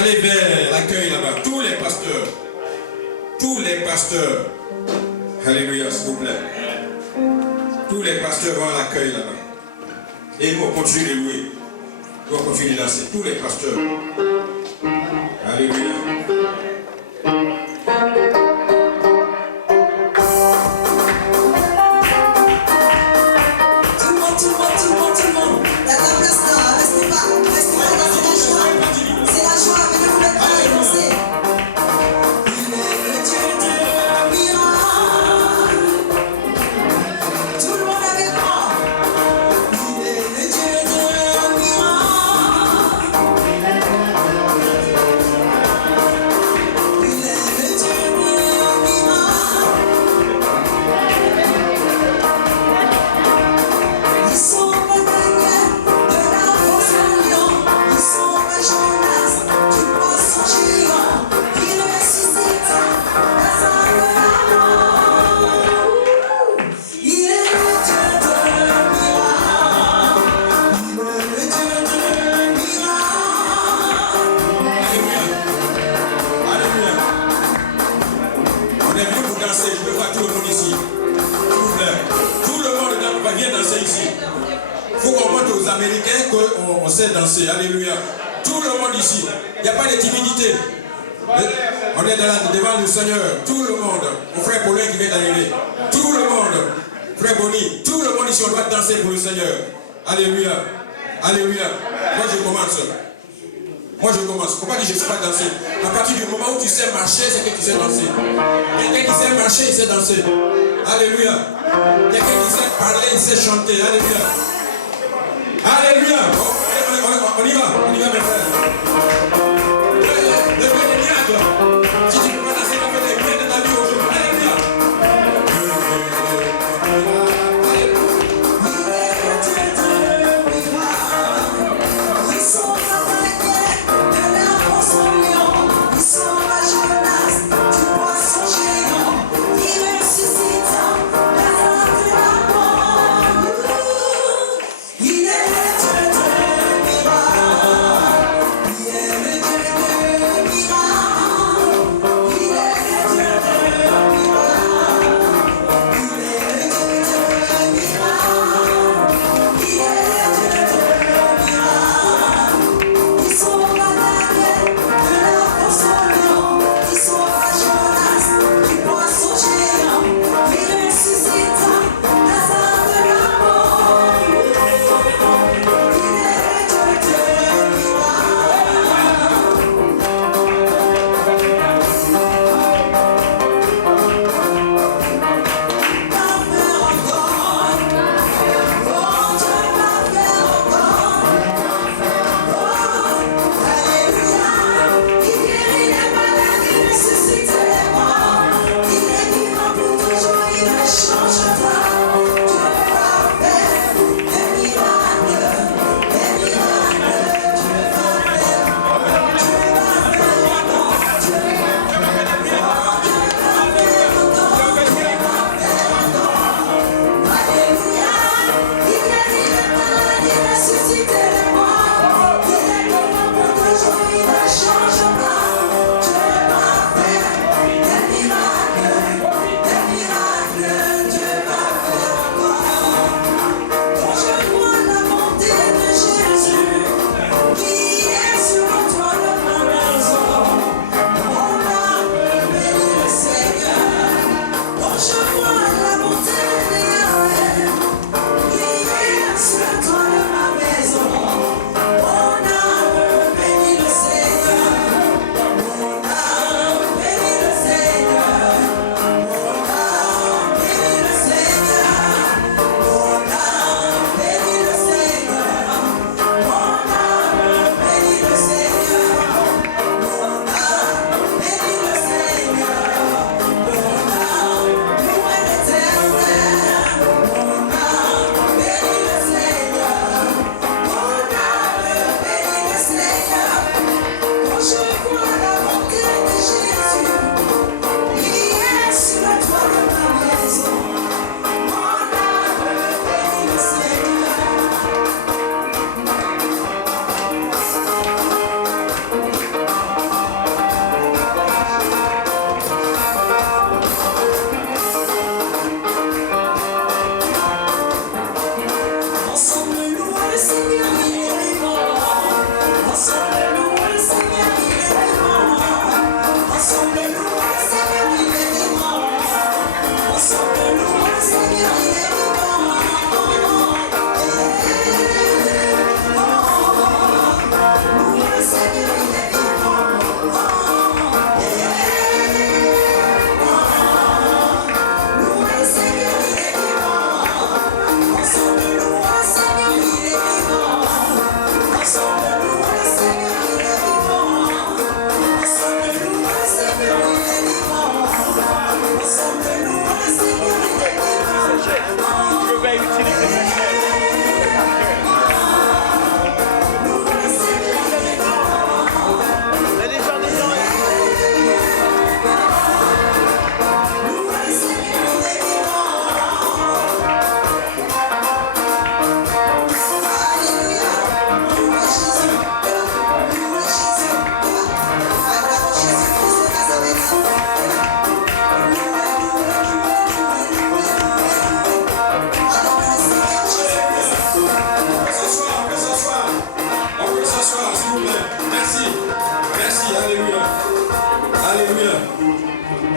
allez vers l'accueil là-bas. Tous les pasteurs, alléluia, s'il vous plaît. Tous les pasteurs vont à l'accueil là-bas. Et ils vont continuer de louer. Ils vont continuer de danser. Tous les pasteurs. Alléluia. Danser, alléluia. Tout le monde ici, il n'y a pas de timidité. On est devant le Seigneur. Tout le monde, mon frère Paulin qui vient d'arriver. Tout le monde, frère Bonny, tout le monde ici, on doit danser pour le Seigneur. Alléluia. Alléluia. Moi je commence. Il ne faut pas dire que je ne sais pas danser. À partir du moment où tu sais marcher, c'est que tu sais danser. Quelqu'un qui sait marcher, il sait danser. Alléluia. Quelqu'un qui sait parler, il sait chanter. Alléluia. Alléluia. On y va mes frères. Le miracles. Si tu ne peux pas danser, tu vas faire des miracles de ta vie aujourd'hui. Alléluia. Il est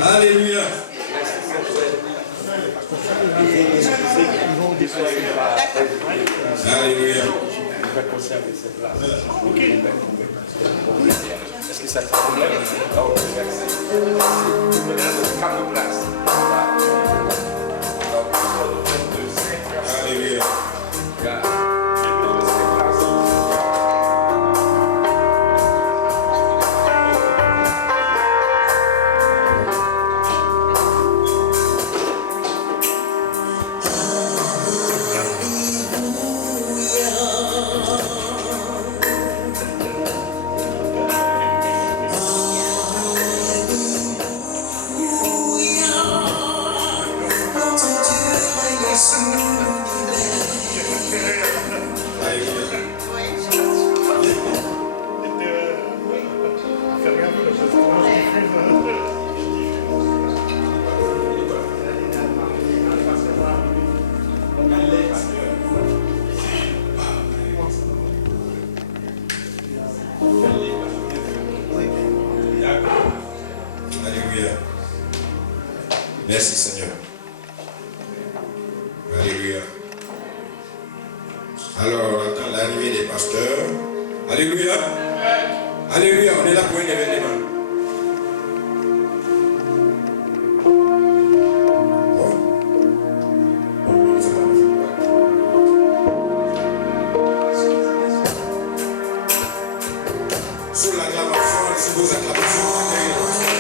Alléluia. Alléluia. On va conserver cette place. Est-ce que ça te problème? Oh, merci. Quatre places. Alléluia. Alléluia. Merci Seigneur. Alléluia. Alors, on attend l'arrivée des pasteurs. Alléluia. Alléluia. On est là pour un événement. Sous l'acclamation, sous vos acclamations, accueillez le pasteur.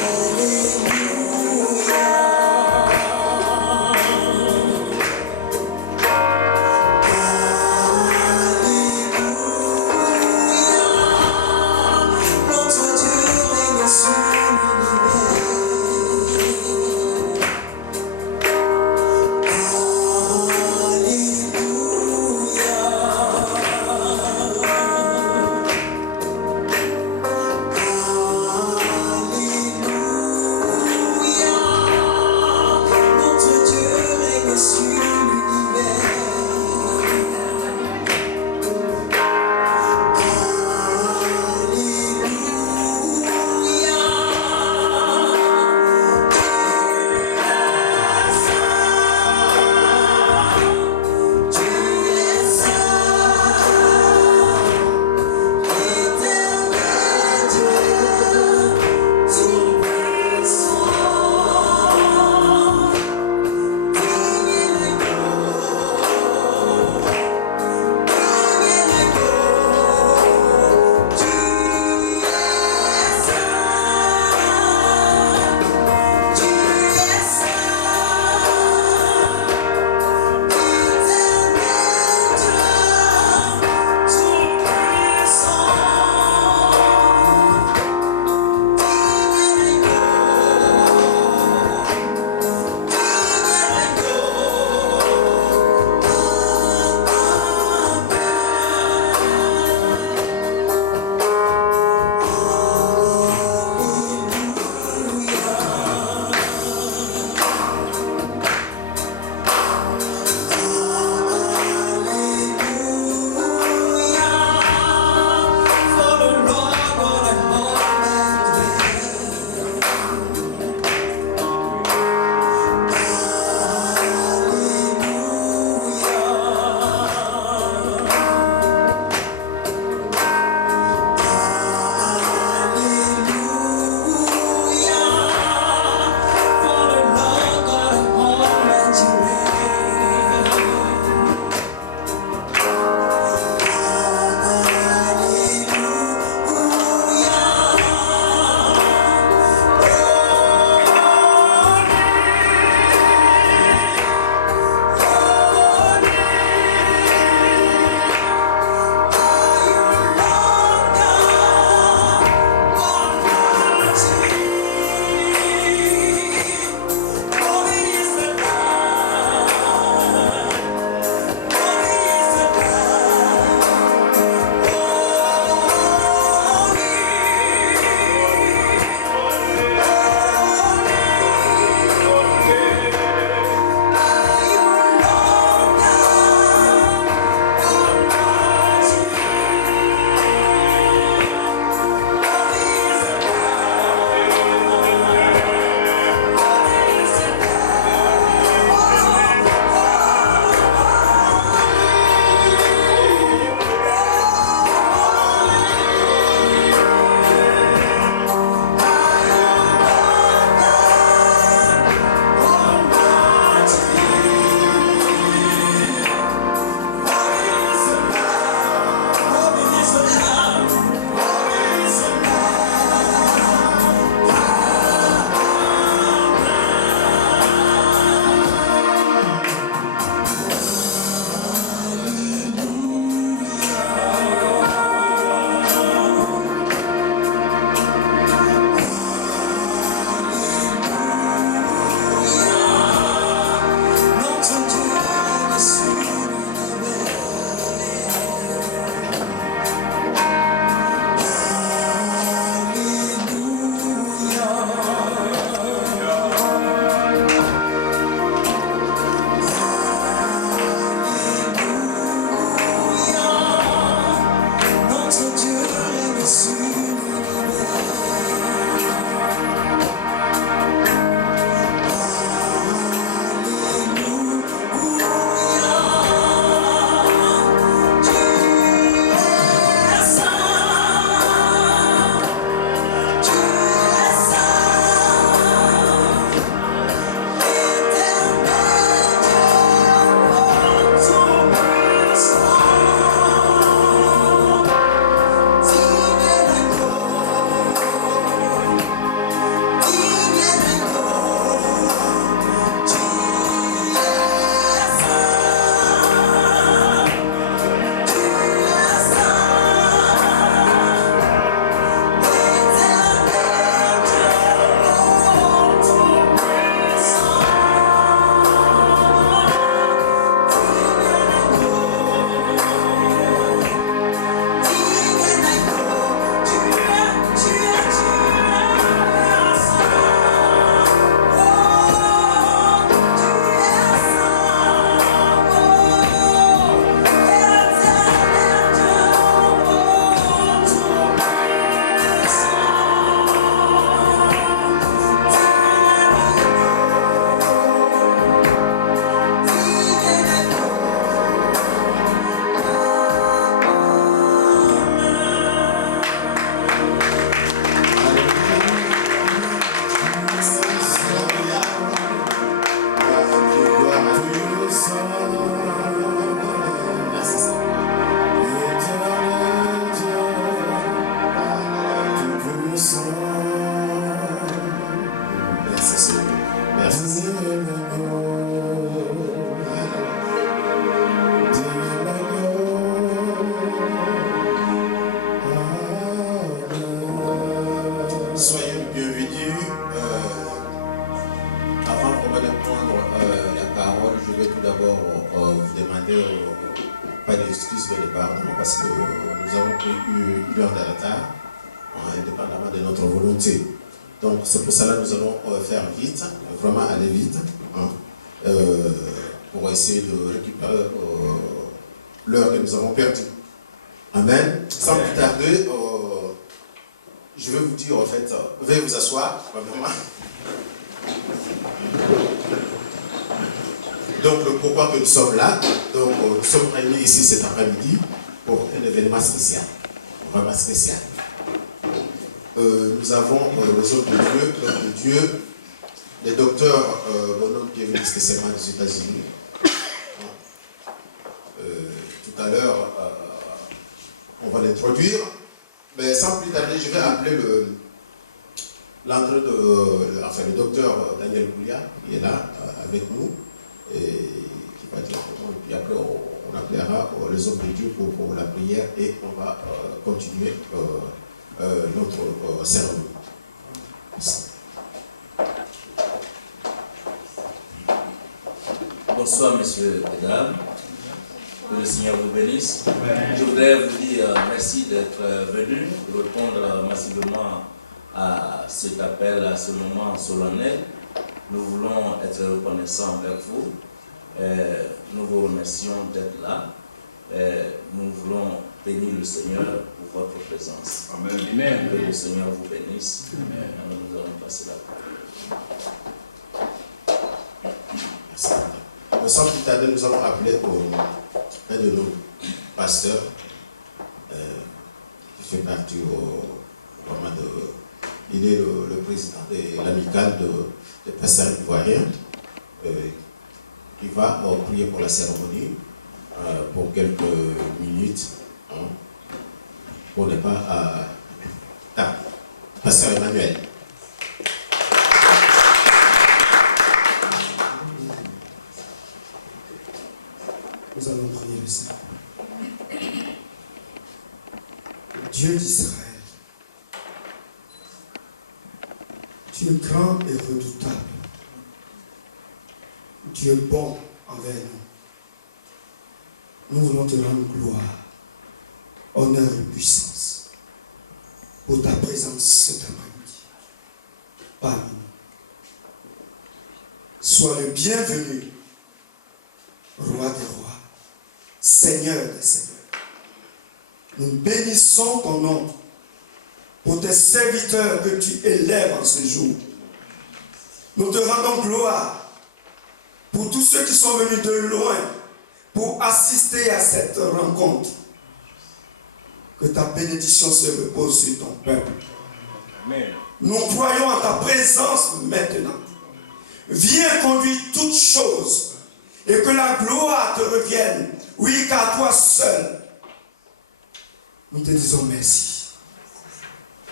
indépendamment de notre volonté. Donc c'est pour cela que nous allons faire vite, vraiment aller vite, hein, pour essayer de récupérer l'heure que nous avons perdue. Amen. Sans plus tarder, je vais vous dire en fait, veuillez vous asseoir, vraiment. Donc pourquoi que nous sommes là, donc nous sommes réunis ici cet après-midi pour un événement spécial, vraiment spécial. Nous avons les hommes de Dieu, les docteurs bonhommes qui viennent spécialement des États-Unis. Tout à l'heure, on va l'introduire, mais sans plus tarder, je vais appeler le docteur Daniel Boulia, qui est là avec nous, et qui va dire, et puis après on appellera les hommes de Dieu pour la prière et on va continuer notre cérémonie. Bonsoir, messieurs et dames. Que le Seigneur vous bénisse. Je voudrais vous dire merci d'être venus, de répondre massivement à cet appel, à ce moment solennel. Nous voulons être reconnaissants envers vous. Nous vous remercions d'être là. Nous voulons bénir le Seigneur pour votre présence. Amen. Que le Seigneur vous bénisse. Amen. Nous allons passer la parole. Merci. Sans plus tarder, nous allons appeler un de nos pasteurs qui fait partie vraiment il est le président de l'amicale des pasteurs ivoiriens qui va prier pour la cérémonie pour quelques minutes, hein, pour ne pas Pasteur Emmanuel. Nous allons prier le Seigneur. Dieu d'Israël, tu es grand et redoutable. Tu es bon envers nous. Nous voulons te rendre gloire, honneur et puissance pour ta présence cet après-midi parmi nous. Sois le bienvenu, Roi des rois, Seigneur des seigneurs. Nous bénissons ton nom pour tes serviteurs que tu élèves en ce jour. Nous te rendons gloire pour tous ceux qui sont venus de loin pour assister à cette rencontre. Que ta bénédiction se repose sur ton peuple. Amen. Nous croyons en ta présence maintenant. Viens conduire toutes choses et que la gloire te revienne. Oui, car toi seul. Nous te disons merci.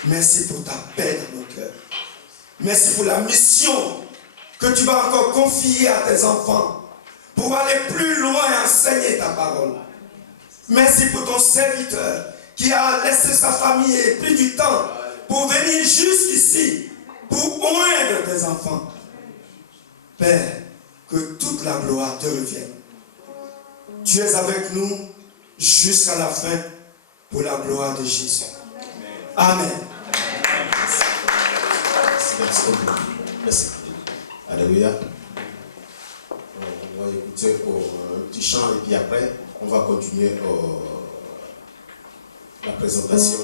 Merci pour ta paix dans nos cœurs. Merci pour la mission que tu vas encore confier à tes enfants pour aller plus loin et enseigner ta parole. Merci pour ton serviteur qui a laissé sa famille et pris du temps pour venir jusqu'ici pour oindre tes enfants. Père, que toute la gloire te revienne. Tu es avec nous jusqu'à la fin pour la gloire de Jésus. Amen. Merci. Alléluia. On va écouter un petit chant et puis après, on va continuer la présentation.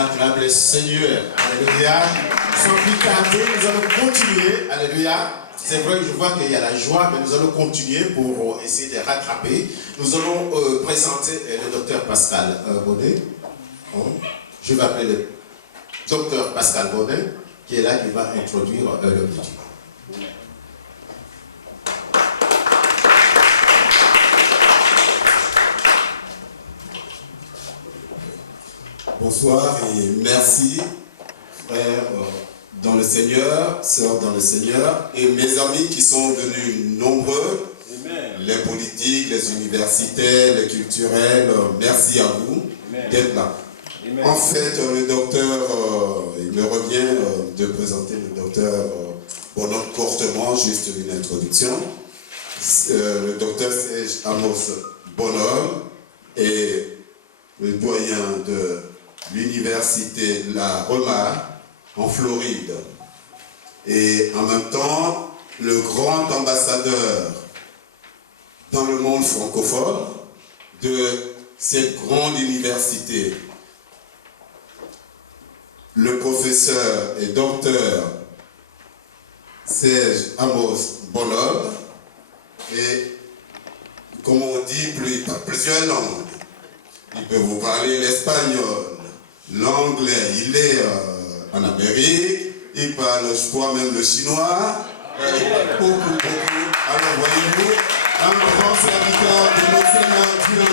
Acclame le Seigneur. Alléluia. Sans plus tarder, nous allons continuer. Alléluia. C'est vrai que je vois qu'il y a la joie, mais nous allons continuer pour essayer de rattraper. Nous allons présenter le docteur Pascal Bonnet. Je vais appeler le docteur Pascal Bonnet, qui est là, qui va introduire le meeting. Bonsoir et merci, frères dans le Seigneur, sœurs dans le Seigneur, et mes amis qui sont venus nombreux, Amen. Les politiques, les universitaires, les culturels, merci à vous d'être là. Amen. En fait, le docteur, il me revient de présenter le docteur Bonhomme courtement, juste une introduction. Le docteur Serge Amos Bonhomme est le doyen de l'université de la Roma en Floride et en même temps le grand ambassadeur dans le monde francophone de cette grande université. Le professeur et docteur Serge Amos Bonhomme et, comme on dit, plusieurs langues. Il peut vous parler l'espagnol, l'anglais, il est en Amérique, il parle, je crois, même le chinois, il parle beaucoup. Alors voyez-vous, un grand serviteur de notre Seigneur Dieu.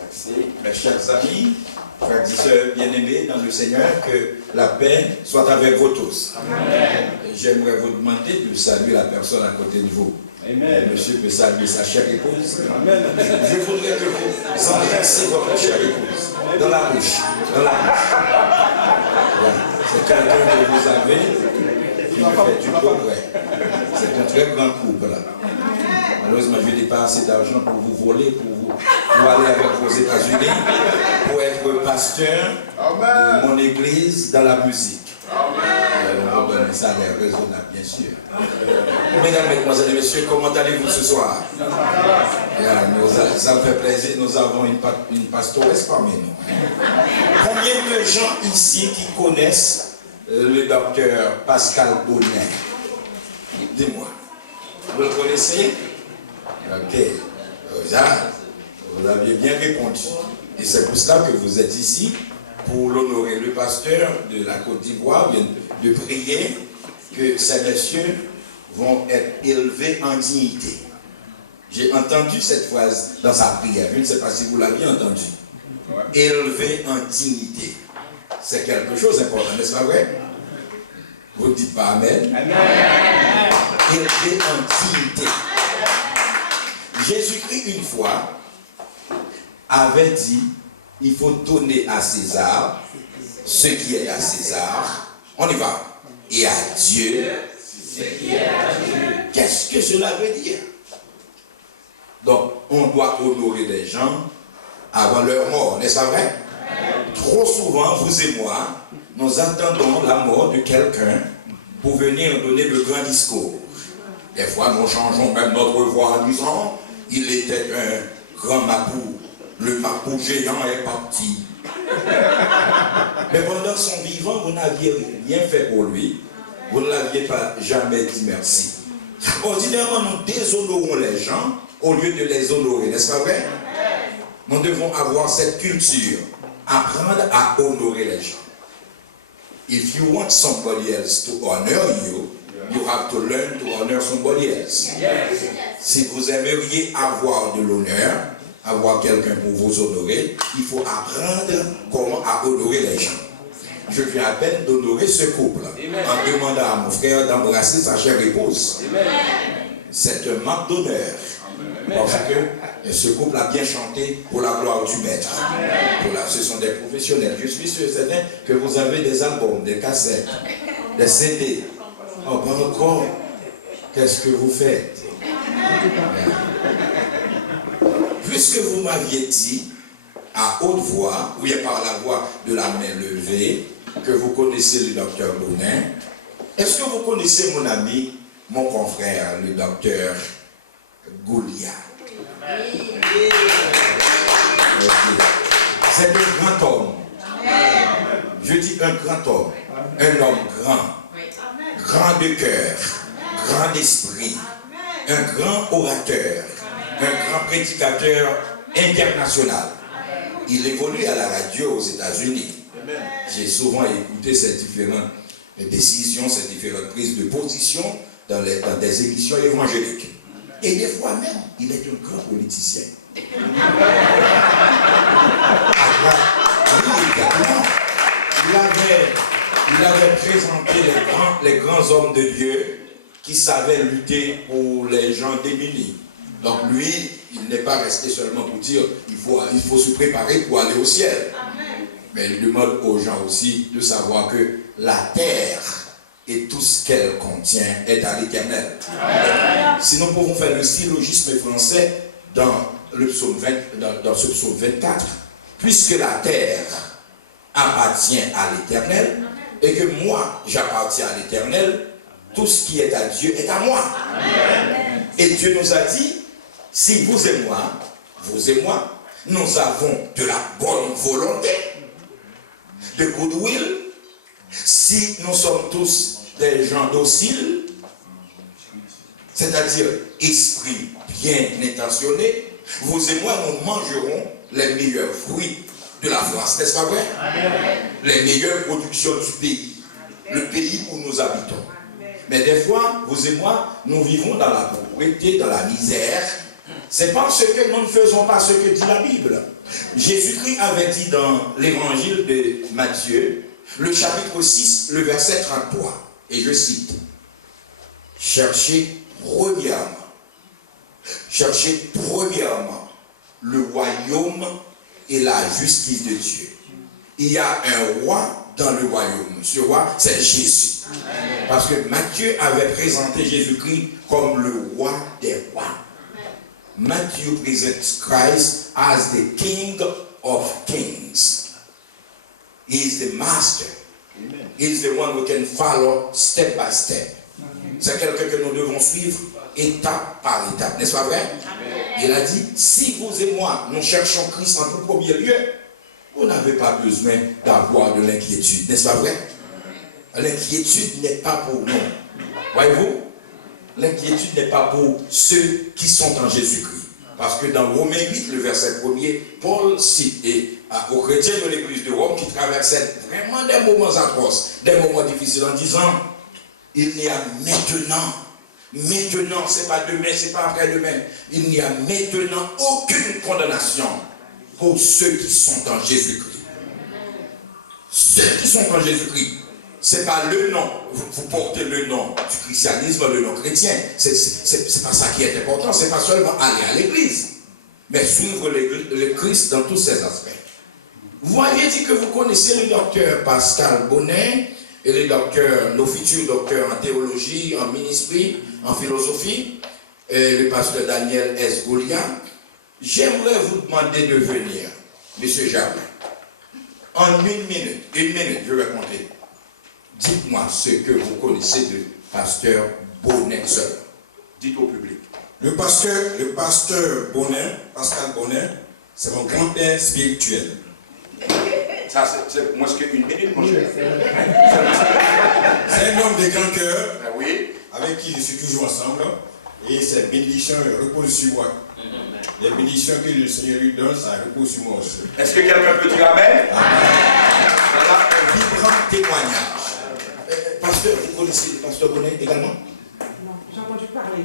Merci, mes chers amis. Frères et sœurs bien-aimés dans le Seigneur, que la paix soit avec vous tous. J'aimerais vous demander de saluer la personne à côté de vous. Amen. Monsieur peut saluer sa chère épouse. Amen. Je voudrais que vous embrassiez votre chère épouse dans la bouche. Voilà. C'est quelqu'un que vous avez qui fait du progrès. C'est un très grand couple. Malheureusement, je n'ai pas assez d'argent pour vous voler, pour aller avec vous aux États-Unis, pour être pasteur de mon église dans la musique. On va donner ça à l'air raisonnable, bien sûr. Mesdames, mesdemoiselles et messieurs, comment allez-vous ce soir? Ça me fait plaisir, nous avons une pastoresse parmi nous. Combien de gens ici qui connaissent le docteur Pascal Bonnet? Dis-moi. Vous le connaissez? Ok. Vous aviez bien répondu. Et c'est pour cela que vous êtes ici, pour l'honorer. Le pasteur de la Côte d'Ivoire vient de prier que ces messieurs vont être élevés en dignité. J'ai entendu cette phrase dans sa prière. Je ne sais pas si vous l'aviez entendu. Élevés en dignité. C'est quelque chose d'important, n'est-ce pas vrai? Vous ne dites pas Amen. Amen. Élevés en dignité. Jésus-Christ, une fois, avait dit, il faut donner à César ce qui est à César. On y va. Et à Dieu ce qui est à Dieu. Qu'est-ce que cela veut dire? Donc, on doit honorer les gens avant leur mort, n'est-ce pas vrai? Trop souvent, vous et moi, nous attendons la mort de quelqu'un pour venir donner le grand discours. Des fois, nous changeons même notre voix en disant, il était un grand mapou. Le mapou géant est parti. Mais pendant son vivant, vous n'aviez rien fait pour lui. Vous ne l'aviez pas jamais dit merci. Ordinairement, nous déshonorons les gens au lieu de les honorer, n'est-ce pas vrai? Nous devons avoir cette culture, apprendre à honorer les gens. If you want somebody else to honor you, you have to learn to honor somebody else. Si vous aimeriez avoir de l'honneur, avoir quelqu'un pour vous honorer, il faut apprendre comment à honorer les gens. Je viens à peine d'honorer ce couple en demandant à mon frère d'embrasser sa chère épouse. c'est un manque d'honneur. Parce que ce couple a bien chanté pour la gloire du Maître. Ce sont des professionnels. Je suis sûr et certain que vous avez des albums, des cassettes, des CD. Oh, pas encore. Qu'est-ce que vous faites? Puisque vous m'aviez dit à haute voix, ou bien par la voix de la main levée, que vous connaissez le docteur Bonin, est-ce que vous connaissez mon ami, mon confrère, le docteur Goulia? C'est un grand homme. Je dis un grand homme. Un homme grand de cœur, grand d'esprit, un grand orateur, un grand prédicateur international. Il évolue à la radio aux États-Unis. J'ai souvent écouté ces différentes décisions, ces différentes prises de position dans des émissions évangéliques. Et des fois même, il est un grand politicien. Il avait présenté les grands hommes de Dieu qui savaient lutter pour les gens démunis. Donc lui, il n'est pas resté seulement pour dire il faut se préparer pour aller au ciel. Mais il demande aux gens aussi de savoir que la terre et tout ce qu'elle contient est à l'Éternel. Si nous pouvons faire le syllogisme français dans ce psaume 24, puisque la terre appartient à l'Éternel et que moi j'appartiens à l'Éternel, tout ce qui est à Dieu est à moi. Et Dieu nous a dit, si vous et moi, nous avons de la bonne volonté, de goodwill, si nous sommes tous des gens dociles, c'est-à-dire esprit bien intentionné, vous et moi, nous mangerons les meilleurs fruits de la France, n'est-ce pas vrai? Les meilleures productions du pays, le pays où nous habitons. Mais des fois, vous et moi, nous vivons dans la pauvreté, dans la misère. C'est parce que nous ne faisons pas ce que dit la Bible. Jésus-Christ avait dit dans l'évangile de Matthieu, le chapitre 6, le verset 33, et je cite, cherchez premièrement le royaume et la justice de Dieu. Il y a un roi dans le royaume. Ce roi, c'est Jésus. Parce que Matthieu avait présenté Jésus-Christ comme le roi des rois. Matthew presents Christ as the King of Kings. He is the master. He is the one we can follow step by step. C'est quelqu'un que nous devons suivre étape par étape. N'est-ce pas vrai? Il a dit, si vous et moi, nous cherchons Christ en tout premier lieu, vous n'avez pas besoin d'avoir de l'inquiétude. N'est-ce pas vrai? L'inquiétude n'est pas pour nous. Voyez-vous? L'inquiétude n'est pas pour ceux qui sont en Jésus-Christ. Parce que dans Romains 8, le verset 1er, Paul cite aux chrétiens de l'église de Rome qui traversaient vraiment des moments atroces, des moments difficiles en disant, il n'y a maintenant, c'est pas demain, c'est pas après-demain, il n'y a maintenant aucune condamnation pour ceux qui sont en Jésus-Christ. Ceux qui sont en Jésus-Christ. C'est pas le nom, vous portez le nom du christianisme, le nom chrétien. C'est pas ça qui est important, c'est pas seulement aller à l'église, mais suivre le Christ dans tous ses aspects. Vous aviez dit que vous connaissez le docteur Pascal Bonin et nos futurs docteurs en théologie, en ministry, en philosophie, et le pasteur Daniel S. Goulia. J'aimerais vous demander de venir, monsieur Jacques, en une minute, je vais compter. Dites-moi ce que vous connaissez de pasteur Bonin seul. Dites au public. Le pasteur Bonin, Pascal Bonin, c'est mon grand-père spirituel. Ça, c'est moins qu'une minute, mon cher. C'est un homme de grand cœur, Oui. avec qui je suis toujours ensemble. Et ses bénédictions reposent sur moi. Les bénédictions que le Seigneur lui donne, ça repose sur moi aussi. Est-ce que quelqu'un peut dire Amen? Voilà un vibrant témoignage. Pasteur, vous connaissez le pasteur Bonin également? Non, j'ai entendu parler.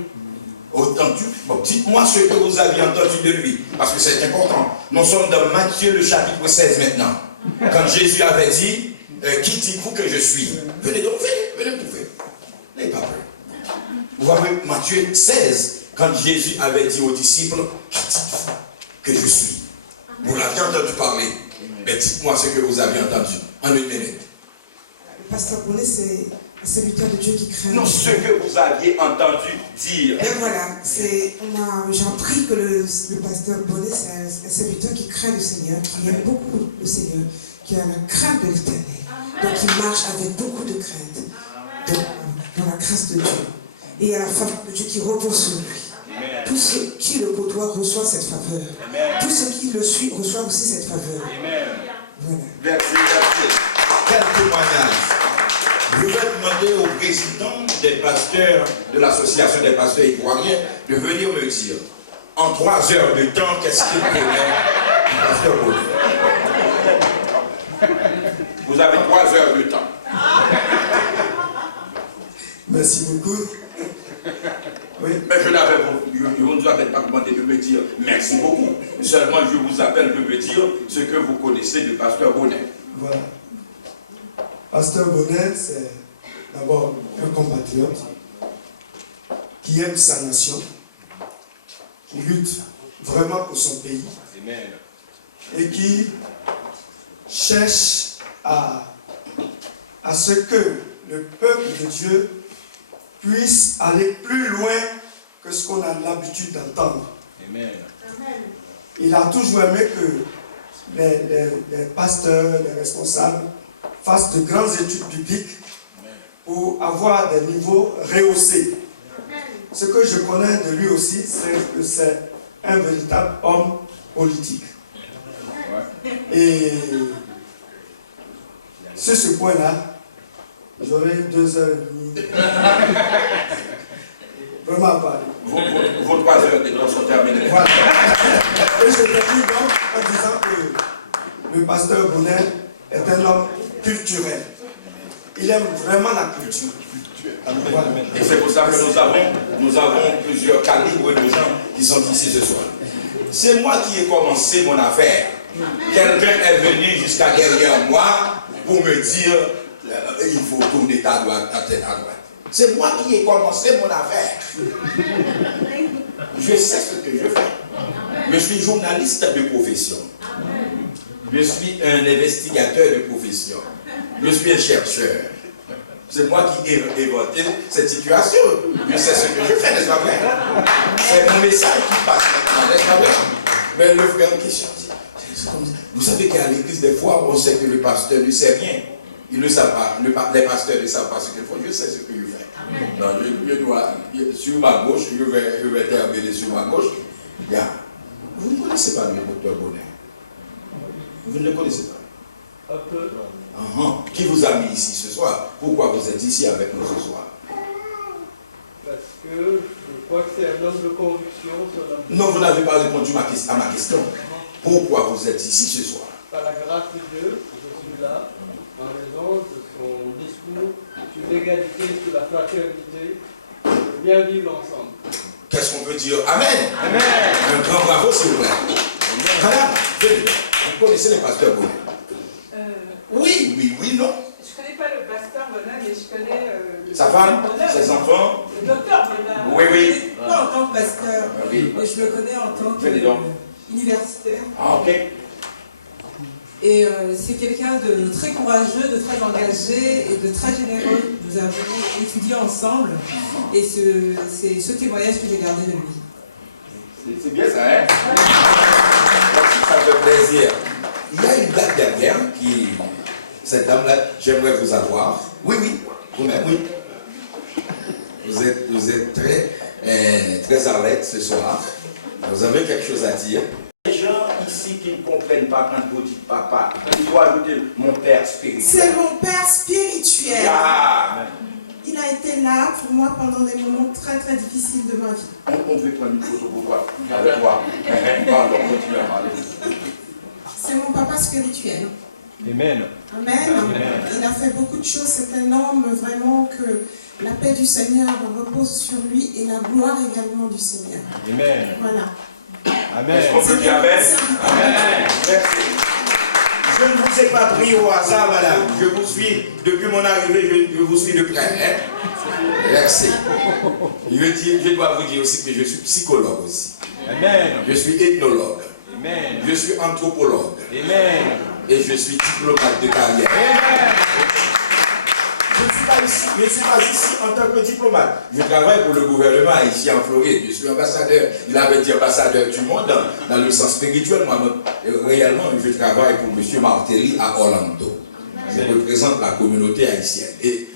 Entendu? Bon, dites-moi ce que vous avez entendu de lui, parce que c'est important. Nous sommes dans Matthieu, le chapitre 16 maintenant. Quand Jésus avait dit, qui dites-vous que je suis? Venez donc, venez me trouver. N'ayez pas peur. Vous voyez Matthieu Matthieu 16, quand Jésus avait dit aux disciples, qui dites-vous que je suis? Vous l'avez entendu parler. Mais dites-moi ce que vous avez entendu en une minute. Le pasteur Bonnet, c'est un serviteur de Dieu qui craint. Non, ce que vous aviez entendu dire. Et voilà, j'ai appris que le pasteur Bonnet, c'est un serviteur qui craint le Seigneur, qui aime beaucoup le Seigneur, qui a la crainte de l'Éternel. Donc il marche avec beaucoup de crainte dans la grâce de Dieu. Et il y a la faveur de Dieu qui repose sur lui. Tous ceux qui le côtoient reçoivent cette faveur. Tous ceux qui le suivent reçoivent aussi cette faveur. Voilà. Merci, merci. Quel témoignage. Je vais demander au président des pasteurs de l'association des pasteurs ivoiriens de venir me dire, en 3 heures de temps, qu'est-ce qu'il connaît du pasteur Bonnet. Vous avez 3 heures de temps. Merci beaucoup. Oui. Mais je ne vous avais pas demandé de me dire merci beaucoup. Seulement, je vous appelle de me dire ce que vous connaissez du pasteur Bonnet. Voilà. Pasteur Bonnet, c'est d'abord un compatriote qui aime sa nation, qui lutte vraiment pour son pays et qui cherche à ce que le peuple de Dieu puisse aller plus loin que ce qu'on a l'habitude d'entendre. Il a toujours aimé que les pasteurs, les responsables fassent de grandes études bibliques pour avoir des niveaux rehaussés. Ce que je connais de lui aussi, c'est que c'est un véritable homme politique. Et sur ce point-là, j'aurai 2h30 vraiment à parler. Vos 3 heures de temps sont terminées. Voilà. Et je termine donc en disant que le pasteur Bonnet est un homme culturel. Il aime vraiment la culture. Voilà. Et c'est pour ça que nous avons plusieurs calibres de gens qui sont ici ce soir. C'est moi qui ai commencé mon affaire. Quelqu'un est venu jusqu'à derrière moi pour me dire il faut tourner ta droite, ta tête à droite. C'est moi qui ai commencé mon affaire. Je sais ce que je fais. Je suis journaliste de profession. Je suis un investigateur de profession. Je suis un chercheur. C'est moi qui ai inventé cette situation. Je sais ce que je fais, n'est-ce pas vrai? C'est mon message qui passe maintenant, n'est-ce pas vrai? Mais le frère en question dit, vous savez qu'à l'église, des fois, on sait que le pasteur ne sait rien. Ils ne savent pas, les pasteurs ne savent pas ce qu'ils font. Je sais ce que je fais. Non, je dois, sur ma gauche, je vais terminer sur ma gauche. Regarde, vous ne connaissez pas le docteur Bonnet. Vous ne le connaissez pas. Un peu. Qui vous a mis ici ce soir? Pourquoi vous êtes ici avec nous ce soir? Parce que je crois que c'est un homme de conviction. Non, vous n'avez pas répondu à ma question. Pourquoi vous êtes ici ce soir? Par la grâce de Dieu, je suis là, en raison de son discours sur l'égalité, sur la fraternité, de bien vivre ensemble. Qu'est-ce qu'on peut dire? Amen. Amen. Un grand bravo, s'il vous plaît. Madame, venez. Vous connaissez le pasteur Bonnet? Oui, non. Je ne connais pas le pasteur Bonnet, mais je connais sa femme, ses enfants. Le docteur Bonnet. Oui. Pas en tant que pasteur, Oui. mais je le connais en tant qu'universitaire. Ah, ok. Et c'est quelqu'un de très courageux, de très engagé et de très généreux. Nous avons étudié ensemble et c'est ce témoignage que j'ai gardé de lui. C'est bien ça, hein? Ça fait plaisir. Il y a une date dernière qui... Cette dame-là, j'aimerais vous avoir. Oui, vous-même, oui. Vous êtes très à l'aise ce soir. Vous avez quelque chose à dire. Les gens ici qui ne comprennent pas quand vous dites papa, il faut ajouter mon père spirituel. C'est mon père spirituel. Ah. Il a été là pour moi pendant des moments très très difficiles de ma vie. On veut prendre une photo pour toi. Avec toi. Pardon, continue à parler. C'est mon papa spirituel. Amen. Amen. Il a fait beaucoup de choses. C'est un homme vraiment que la paix du Seigneur repose sur lui et la gloire également du Seigneur. Amen. Voilà. Amen. Est-ce qu'on peut dire Amen? Amen. Merci. Je ne vous ai pas pris au hasard, madame. Je vous suis, depuis mon arrivée, je vous suis de près. Hein? Merci. Je dois vous dire aussi que je suis psychologue aussi. Amen. Je suis ethnologue. Amen. Je suis anthropologue. Amen. Et je suis diplomate de carrière. Amen. Je ne suis pas ici en tant que diplomate. Je travaille pour le gouvernement ici en Floride. Je suis ambassadeur. Il avait dit ambassadeur du monde dans le sens spirituel. Moi, réellement, je travaille pour M. Martelly à Orlando. Je représente la communauté haïtienne. Et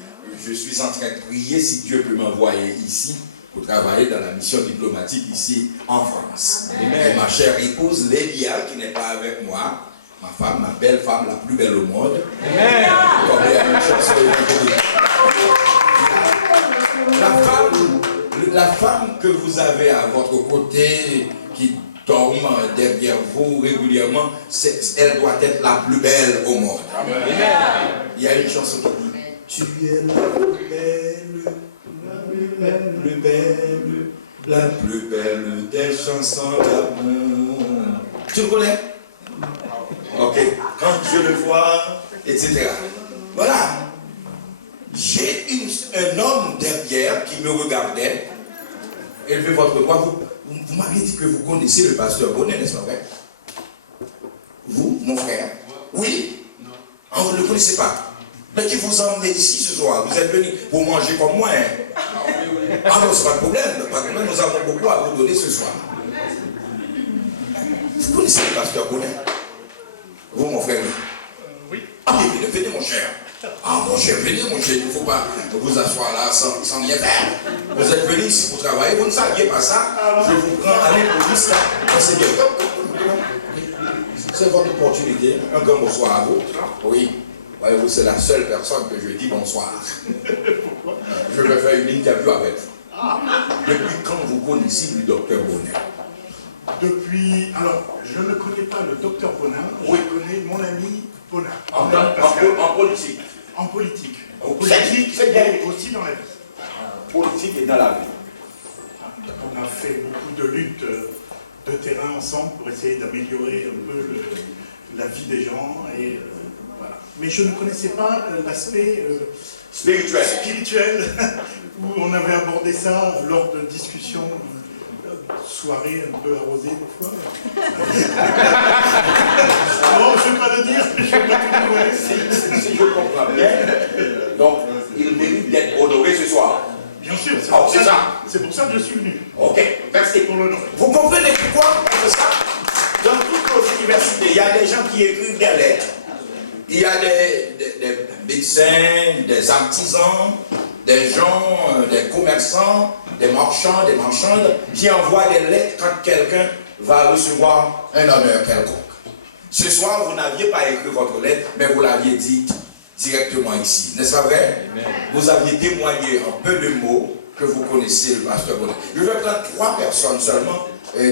je suis en train de prier si Dieu peut m'envoyer ici pour travailler dans la mission diplomatique ici en France. Et ma chère épouse Lélia, qui n'est pas avec moi, ma femme, ma belle femme, la plus belle au monde. Amen. Comme il y a une chanson, la femme que vous avez à votre côté, qui tombe derrière vous régulièrement, elle doit être la plus belle au monde. Amen. Il y a une chanson qui dit: tu es la plus belle des chansons d'amour. Tu le connais? Ok, quand je le vois, etc. Voilà. J'ai un homme derrière qui me regardait. Élevez votre voix. Vous m'avez dit que vous connaissez le pasteur Bonnet, n'est-ce pas vrai? Vous, mon frère? Oui? Ah, vous ne le connaissez pas? Mais qui vous a emmené ici ce soir? Vous êtes venu pour manger comme moi. Hein? Ah non, c'est pas de problème. Pas de problème, nous avons beaucoup à vous donner ce soir. Vous connaissez le pasteur Bonnet? Vous, mon frère? Oui. Ah, mais venez, mon cher. Ah, mon cher, venez, mon cher. Il ne faut pas vous asseoir là sans rien faire. Vous êtes venu ici pour travailler. Vous ne saviez pas ça. Je vous prends à l'improvis là. C'est bien. C'est votre opportunité. Un grand bonsoir à vous. Oui. Voyez-vous, c'est la seule personne que je dis bonsoir. Je vais faire une interview avec vous. Depuis quand vous connaissez le docteur Bonnet? Depuis. Alors, je ne connais pas le docteur Bonin, Oui. je connais mon ami Bonin. En politique. En politique. En politique c'est bien. et aussi dans la vie. Politique et dans la vie. On a fait beaucoup de luttes de terrain ensemble pour essayer d'améliorer un peu la vie des gens. Et, voilà. Mais je ne connaissais pas l'aspect spirituel où on avait abordé ça lors de discussions. Soirée un peu arrosée des fois. Non, je ne vais pas le dire, mais je ne vais pas tout dévoiler. Si je comprends bien, donc il mérite d'être honoré ce soir. Bien sûr, c'est pour ça que je suis venu. Ok, merci. Pour l'honorer. Vous comprenez pourquoi on fait ça? Dans toutes nos universités, il y a des gens qui écrivent des lettres. Il y a des médecins, des artisans, des gens, des commerçants, des marchands, des marchandes, qui envoient des lettres quand quelqu'un va recevoir un honneur quelconque. Ce soir, vous n'aviez pas écrit votre lettre, mais vous l'aviez dit directement ici. N'est-ce pas vrai? Amen. Vous aviez témoigné en peu de mots que vous connaissez le pasteur Bonnet. Je vais prendre 3 personnes seulement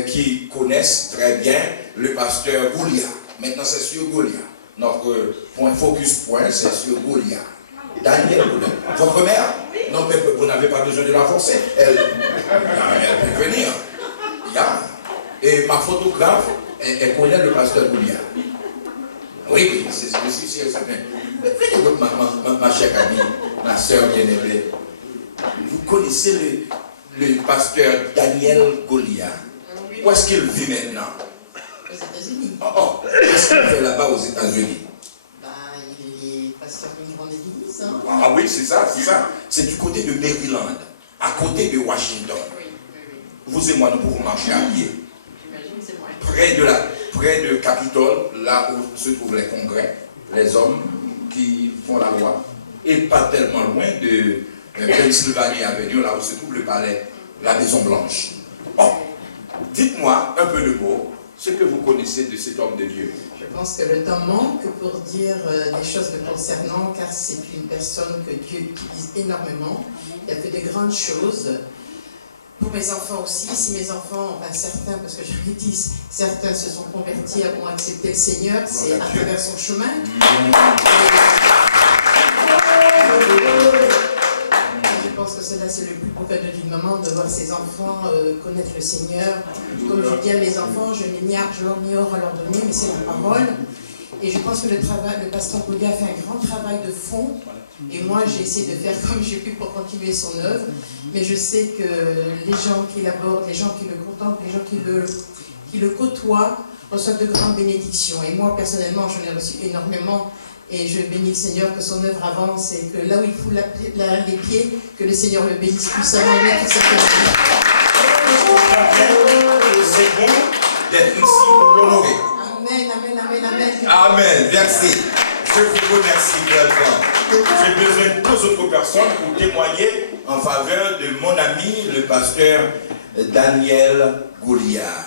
qui connaissent très bien le pasteur Goulia. Maintenant, c'est sur Goulia. Notre focus point, c'est sur Goulia. Daniel Goulia. Votre mère? Non, mais vous n'avez pas besoin de la forcer. Elle peut venir. Et ma photographe, elle connaît le pasteur Goulia. Oui, c'est ce que c'est certain. Venez, ma chère amie, ma soeur bien-aimée. Vous connaissez le pasteur Daniel Goulia? Où est-ce qu'il vit maintenant? Aux États-Unis. Qu'est-ce qu'il fait là-bas aux États-Unis? Il est pasteur d'une grande église. Hein. Ah oui, c'est ça. C'est du côté de Maryland, à côté de Washington. Oui. Vous et moi, nous pouvons marcher à pied. J'imagine que c'est moins. Près de Capitole, là où se trouvent les congrès, les hommes qui font la loi, et pas tellement loin de Pennsylvania Avenue, là où se trouve le palais, la Maison Blanche. Bon, dites-moi un peu de mots, ce que vous connaissez de cet homme de Dieu. Je pense que le temps manque pour dire des choses le concernant, car c'est une personne que Dieu utilise énormément. Il a fait de grandes choses. Pour mes enfants aussi, si mes enfants, certains, parce que j'en ai dit, certains se sont convertis, ont accepté le Seigneur, c'est à travers son chemin. Je pense que cela, c'est le plus beau cadeau d'une maman, de voir ses enfants connaître le Seigneur. Comme je dis à mes enfants, je leur ignore à leur donner, mais c'est la parole. Et je pense que le pasteur Baudet a fait un grand travail de fond. Et moi, j'ai essayé de faire comme j'ai pu pour continuer son œuvre. Mais je sais que les gens qui l'abordent, les gens qui le contemplent, les gens qui le côtoient, reçoivent de grandes bénédictions. Et moi, personnellement, j'en ai reçu énormément. Et je bénis le Seigneur que son œuvre avance et que là où il fout les pieds, que le Seigneur le bénisse puissamment. C'est bon d'être ici pour l'honorer. Amen, amen, amen, amen. Amen, merci. Je vous remercie vraiment. J'ai besoin de deux autres personnes pour témoigner en faveur de mon ami, le pasteur Daniel Gouliard.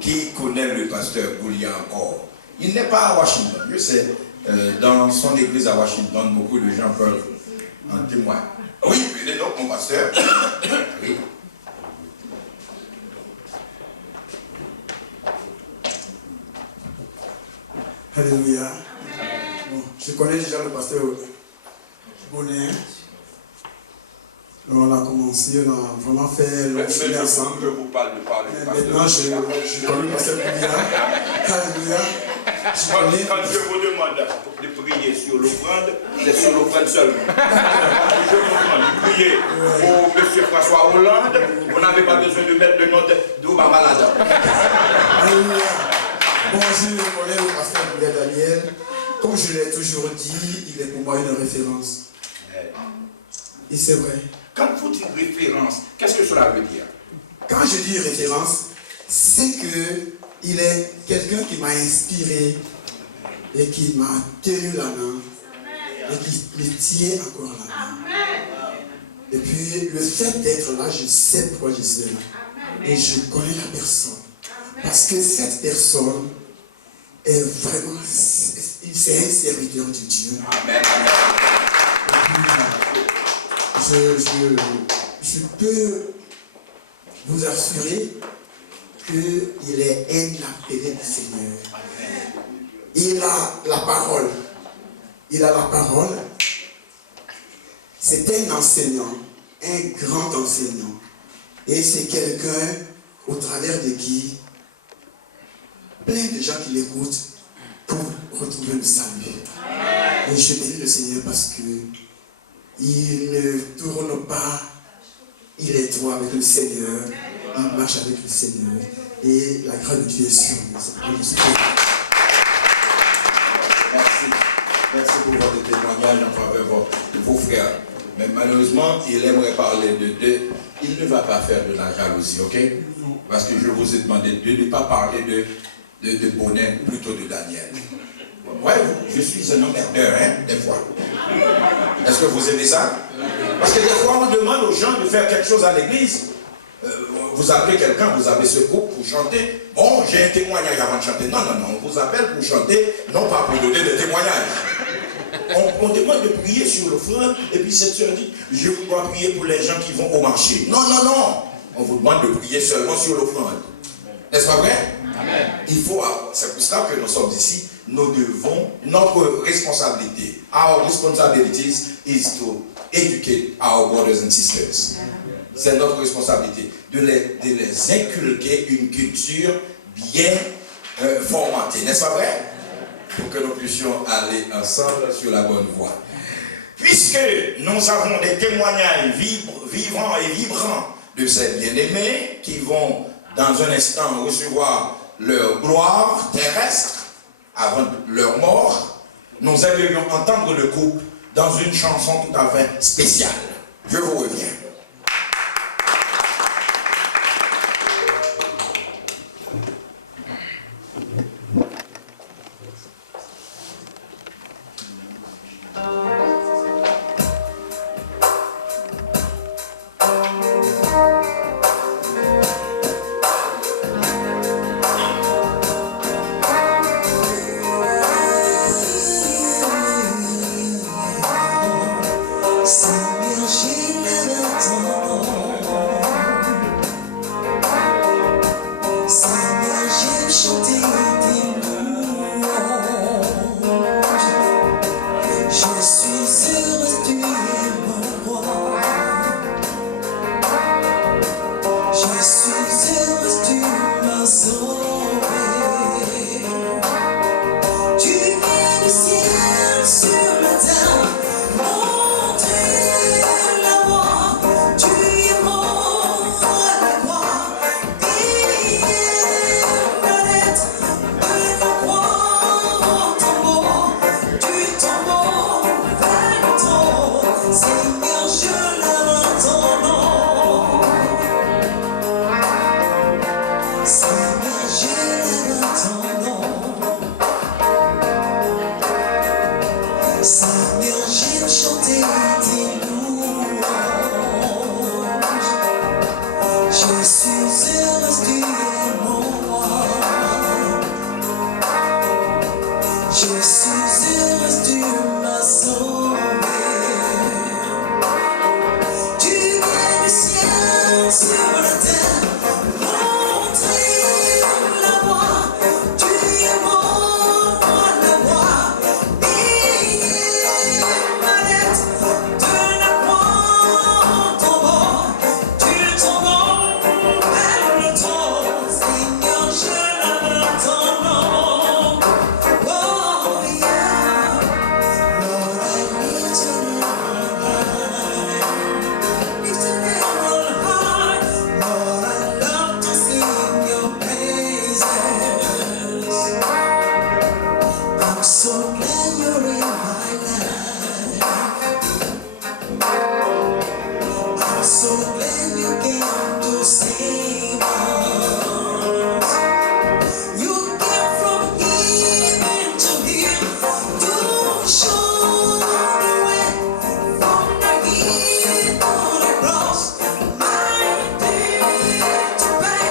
Qui connaît le pasteur Gouliard encore? Il n'est pas à Washington, je sais. Dans son église à Washington, beaucoup de gens peuvent en témoigner. Oui, il est donc mon pasteur. Oui. Alléluia. Bon, je connais déjà le pasteur Bonnet. On a commencé, on a vraiment fait le chemin ensemble. Je vous parle de parler. Maintenant, je connais le pasteur Bonnet. Alléluia. Quand je vous demande de prier sur l'offrande, c'est sur l'offrande seulement. Je vous demande de prier pour M. François Hollande, vous n'avez pas besoin de mettre le nom d'Obama là-dedans. Alléluia. Bon, je connais le pasteur Bonnet Daniel. Comme je l'ai toujours dit, il est pour moi une référence. Et c'est vrai. Quand vous dites référence, qu'est-ce que cela veut dire? Quand je dis référence, c'est qu'il est quelqu'un qui m'a inspiré et qui m'a tenu la main et qui me tient encore la main. Et puis le fait d'être là, je sais pourquoi je suis là. Et je connais la personne. Parce que cette personne est vraiment, c'est un serviteur de Dieu. Amen. Je peux vous assurer qu'il est un appelé du Seigneur. Il a la parole. Il a la parole. C'est un enseignant, un grand enseignant. Et c'est quelqu'un au travers de qui plein de gens qui l'écoutent pour retrouver le salut. Et je bénis le Seigneur parce que il ne tourne pas, il est droit avec le Seigneur, il marche avec le Seigneur et la grâce de Dieu est sur lui. Merci. Merci pour votre témoignage en faveur de vos frères. Mais malheureusement, il aimerait parler de deux. Il ne va pas faire de la jalousie, ok? Parce que je vous ai demandé de ne pas parler de Bonnet, plutôt de Daniel. Ouais, je suis un emmerdeur, hein, des fois. Est-ce que vous aimez ça? Parce que des fois, on demande aux gens de faire quelque chose à l'église. Vous appelez quelqu'un, vous avez ce groupe pour chanter. Bon, j'ai un témoignage avant de chanter. Non, on vous appelle pour chanter, non pas pour donner des témoignages. On demande de prier sur le front, et puis cette soeur dit, je dois prier pour les gens qui vont au marché. Non. On vous demande de prier seulement sur l'offrande. N'est-ce pas vrai? Amen. C'est pour ça que nous sommes ici. Nous devons, notre responsabilité, our responsibilities is to educate our brothers and sisters. C'est notre responsabilité de les inculquer une culture bien formatée, n'est-ce pas vrai? Pour que nous puissions aller ensemble sur la bonne voie. Puisque nous avons des témoignages vivants et vibrants de ces bien-aimés qui vont dans un instant recevoir leur gloire terrestre avant leur mort, nous aimerions entendre le groupe dans une chanson tout à fait spéciale. Je vous reviens. Je suis heureuse, tu m'as sauvé. Seigneur, je lève ton nom. Seigneur, j'aime chanter tes louanges. Je suis heureuse, tu es mon roi. Je suis heureuse, tu m'as sauvé. Tu viens du ciel sur la terre, montrer la voie. Tu es mon roi, la voix. Ayez ma lettre de la croix, ton bord. Tu ton nom, vers le trône. Seigneur, je lève ton nom. Oh yeah, Lord, I lift your name high. Lift your name on high. Lord, I love to sing your praises. I'm so glad you're in my life. I'm so glad you came to save us. You came from heaven to here to show the way. From the hill to the cross, my debt to pay.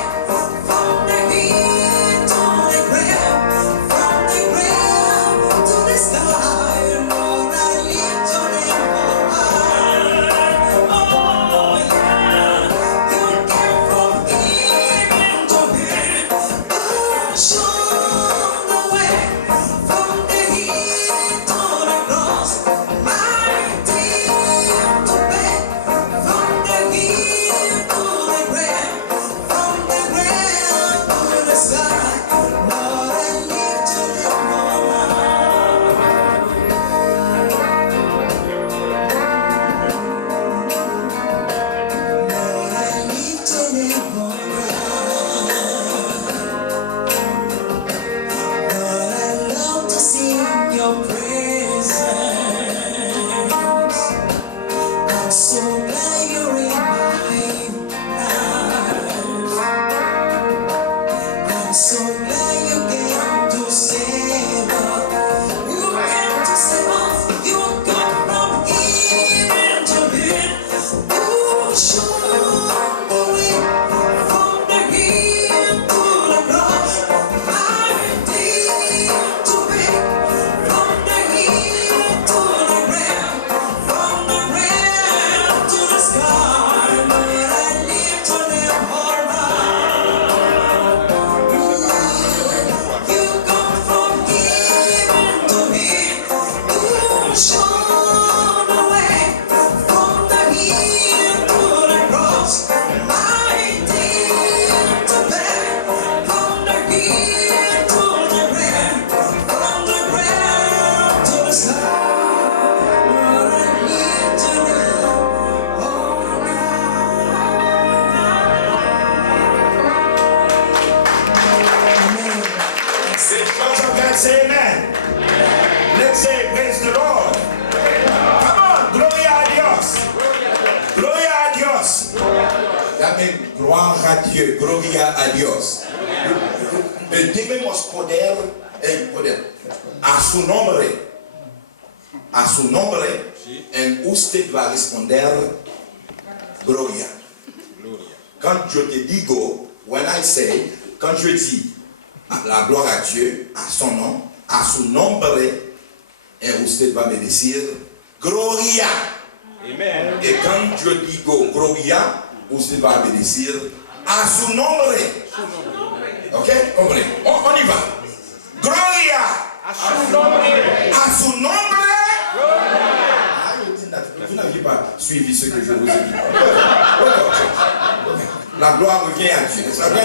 From the hill to the grave, from the grave to the sky, Lord, I lift your name on high. Oh yeah, you came from heaven to here to show the way. From the hill to the cross, my debt to pay. From the hill to the grave, from the grave to the sky, Lord, I lift your name on high. Lord, I lift your name on high. Lord, I love to sing your praises. I'm so glad you're in my life. I'm so glad you came to save us. You came to save us. You got from heaven to here. You showed the way. From the hill to the cross, my debt to pay. From the hill to the grave, from the grave to the sky, Lord, I lift your name on high. You come from heaven to here, you show the way. From the hill to the cross, my debt to pay. From the hill to the grave, from the grave to the sky, Lord, I lift your name on high. Say, church of God, say amen. Let's say, praise the Lord. Come on, gloria a Dios. Gloria a Dios. Amen. Gloire à Dieu. Gloria a Dios. Debemos poder, a su nombre, en usted va a responder gloria. Quand je te digo, when I say, quand je dis la gloire à Dieu, à son nom, a su nombre, et usted va me decir gloria. Amen. Et quand je digo gloria, usted va me decir a su nombre. Ok, comprenez? On y va. Gloria. A su nombre. A su nombre. Vous n'aviez pas suivi ce que je vous ai dit. La gloire revient à Dieu, n'est-ce pas vrai?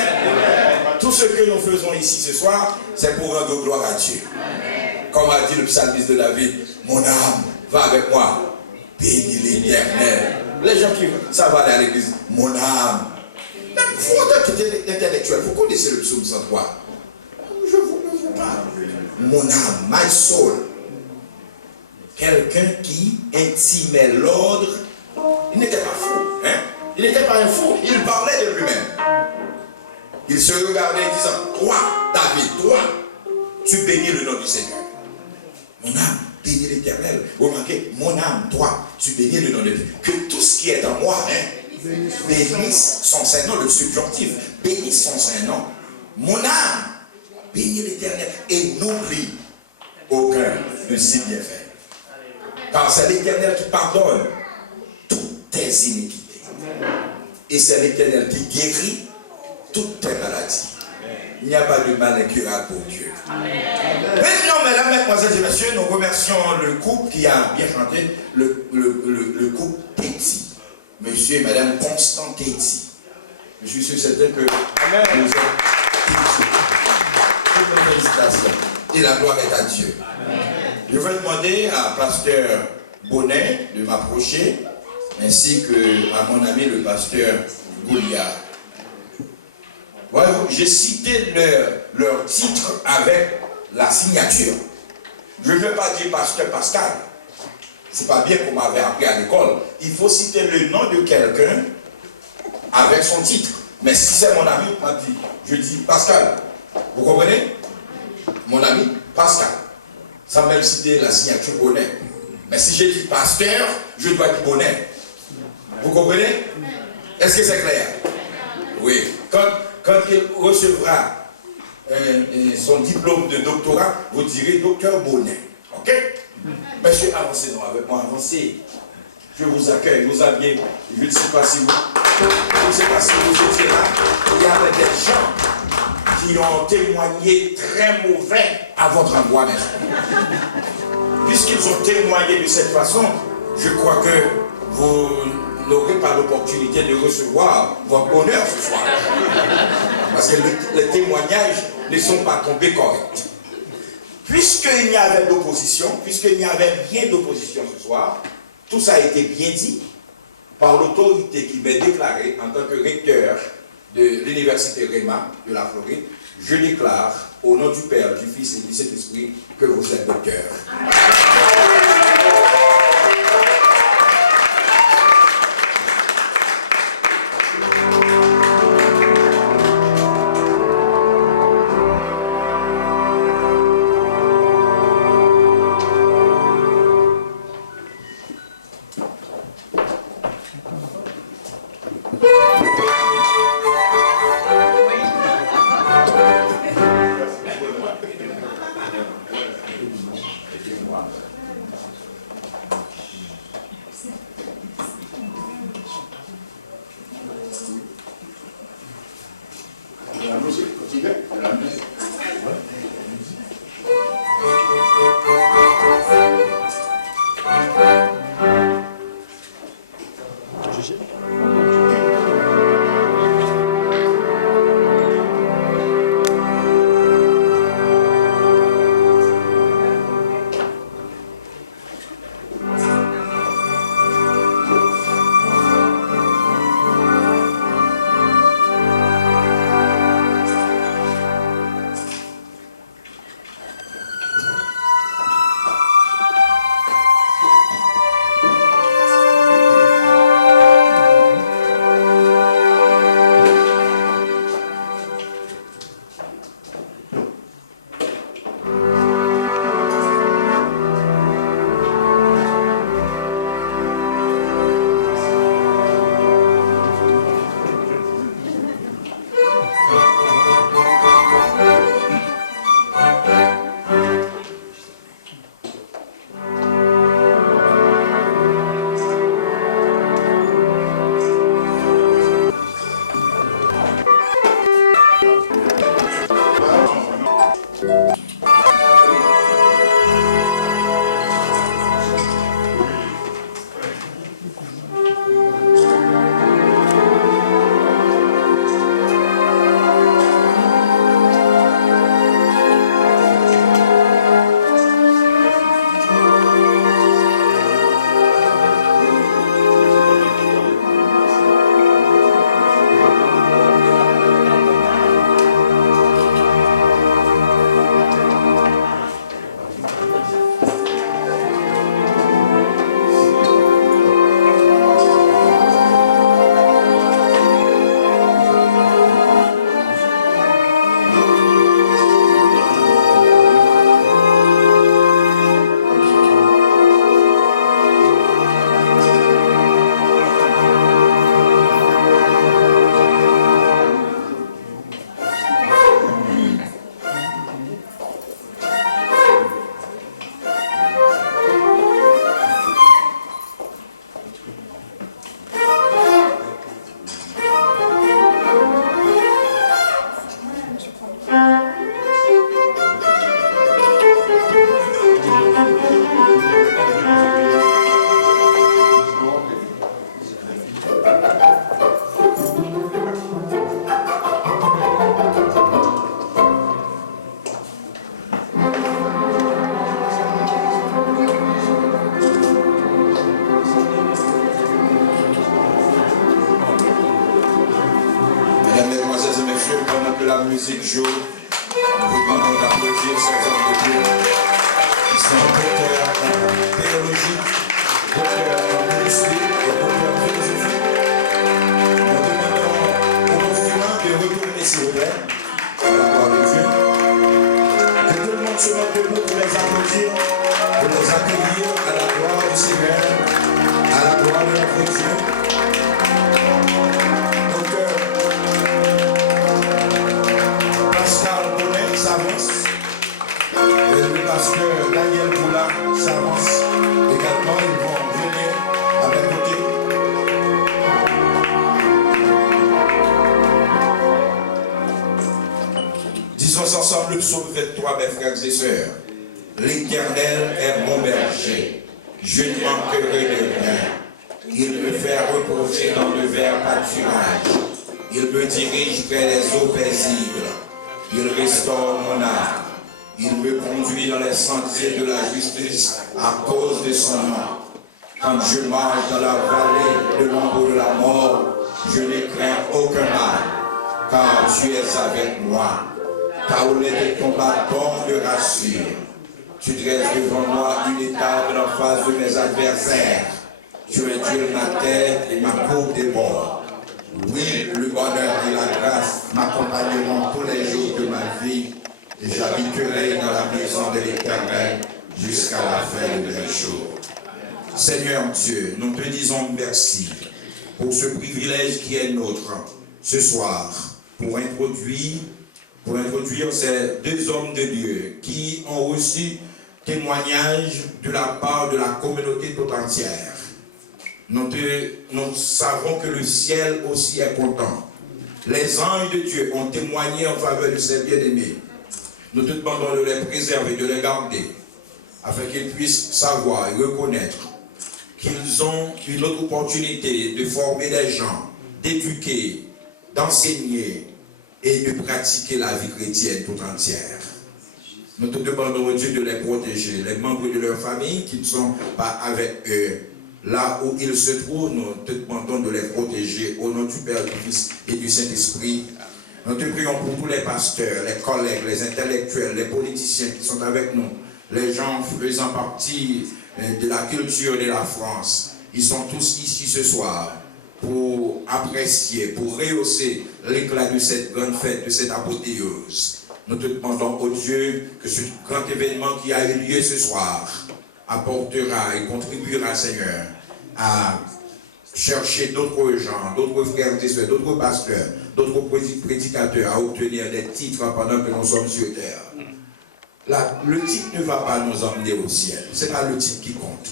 Tout ce que nous faisons ici ce soir, c'est pour rendre gloire à Dieu. Comme a dit le psalmiste de David, mon âme va avec moi, bénis l'Éternel. Les gens qui savent aller à l'église, mon âme. Même vous, en tant qu'intellectuel, vous connaissez le psaume 103. Je vous parle. Mon âme, my soul. Quelqu'un qui intimait l'ordre. Il n'était pas fou. Hein? Il n'était pas un fou. Il parlait de lui-même. Il se regardait en disant, toi, David, toi, tu bénis le nom du Seigneur. Mon âme, bénis l'Éternel. Vous remarquez, mon âme, toi, tu bénis le nom de Dieu. Que tout ce qui est en moi, bénisse son saint nom, le subjonctif, bénisse son saint nom. Mon âme, bénis l'Éternel et n'oublie aucun de ses bienfaits. Car c'est l'Éternel qui pardonne toutes tes iniquités. Et c'est l'Éternel qui guérit toutes tes maladies. Il n'y a pas de mal incurable pour Dieu. Maintenant, mesdames, mesdemoiselles et messieurs, nous remercions le couple qui a bien chanté, le couple Téti. Monsieur et madame Constant Téti. Je suis sûr certain que vous êtes toutes nos félicitations. Et la gloire est à Dieu. Je vais demander à pasteur Bonnet de m'approcher, ainsi qu'à mon ami le pasteur Goliath. Voyez-vous, j'ai cité leur titre avec la signature. Je ne veux pas dire pasteur Pascal. C'est pas bien qu'on m'avait appris à l'école. Il faut citer le nom de quelqu'un avec son titre. Mais si c'est mon ami, je dis Pascal. Vous comprenez? Mon ami Pascal. Sans même citer la signature Bonnet. Mais si j'ai dit pasteur, je dois dire Bonnet. Vous comprenez? Est-ce que c'est clair? Oui. Quand il recevra son diplôme de doctorat, vous direz docteur Bonnet. Ok? Monsieur, avancez donc avec moi, avancez. Je vous accueille, vous aviez, je ne sais pas si vous étiez là, il y avait des gens qui ont témoigné très mauvais à votre endroit, n'est-ce pas? Puisqu'ils ont témoigné de cette façon, je crois que vous n'aurez pas l'opportunité de recevoir votre bonheur ce soir. Parce que les témoignages ne sont pas tombés corrects. Puisqu'il n'y avait d'opposition, puisqu'il n'y avait rien d'opposition ce soir, tout ça a été bien dit par l'autorité qui m'est déclarée en tant que recteur de l'université Réma de la Floride. Je déclare au nom du Père, du Fils et du Saint-Esprit que vous êtes docteur. la musique joue, nous vous demandons d'applaudir ces hommes de Dieu qui sont docteurs en théologie, docteurs en ministère et docteurs en philosophie. Nous demandons aux instruments de retourner s'il vous plaît, à la gloire de Dieu. Que tout le monde se mette debout pour les applaudir, pour les accueillir à la gloire du Seigneur, à la gloire de notre Dieu. Donc, Pascal Bonnet s'avance, et le pasteur Daniel Boula s'avance également. Ils vont venir à mes côtés. Disons ensemble le psaume 23, mes frères et sœurs. L'Éternel est mon berger, je ne manquerai de rien. Il me fait reposer dans de verts pâturages. Il me dirige vers les eaux paisibles. Il restaure mon âme. Il me conduit dans les sentiers de la justice à cause de son nom. Quand je marche dans la vallée de l'ombre de la mort, je ne crains aucun mal, car tu es avec moi. Ta houlette et ton bâton me rassurent. Tu dresses devant moi une table en face de mes adversaires. Tu induis ma tête et ma coupe déborde. Oui, le bonheur et la grâce m'accompagneront tous les jours de ma vie et j'habiterai dans la maison de l'Éternel jusqu'à la fin de mes jours. Seigneur Dieu, nous te disons merci pour ce privilège qui est nôtre ce soir pour introduire ces deux hommes de Dieu qui ont reçu témoignage de la part de la communauté toute entière. Nous savons que le ciel aussi est content. Les anges de Dieu ont témoigné en faveur de ces bien-aimés. Nous te demandons de les préserver, de les garder, afin qu'ils puissent savoir et reconnaître qu'ils ont une autre opportunité de former des gens, d'éduquer, d'enseigner et de pratiquer la vie chrétienne tout entière. Nous te demandons au Dieu de les protéger, les membres de leur famille qui ne sont pas avec eux. Là où ils se trouvent, nous te demandons de les protéger au nom du Père, du Fils et du Saint-Esprit. Nous te prions pour tous les pasteurs, les collègues, les intellectuels, les politiciens qui sont avec nous, les gens faisant partie de la culture de la France. Ils sont tous ici ce soir pour apprécier, pour rehausser l'éclat de cette grande fête, de cette apothéose. Nous te demandons, ô Dieu, que ce grand événement qui a eu lieu ce soir apportera et contribuera, Seigneur, à chercher d'autres gens, d'autres frères et sœurs, d'autres pasteurs, d'autres prédicateurs à obtenir des titres pendant que nous sommes sur terre. Là, le titre ne va pas nous emmener au ciel. Ce n'est pas le titre qui compte.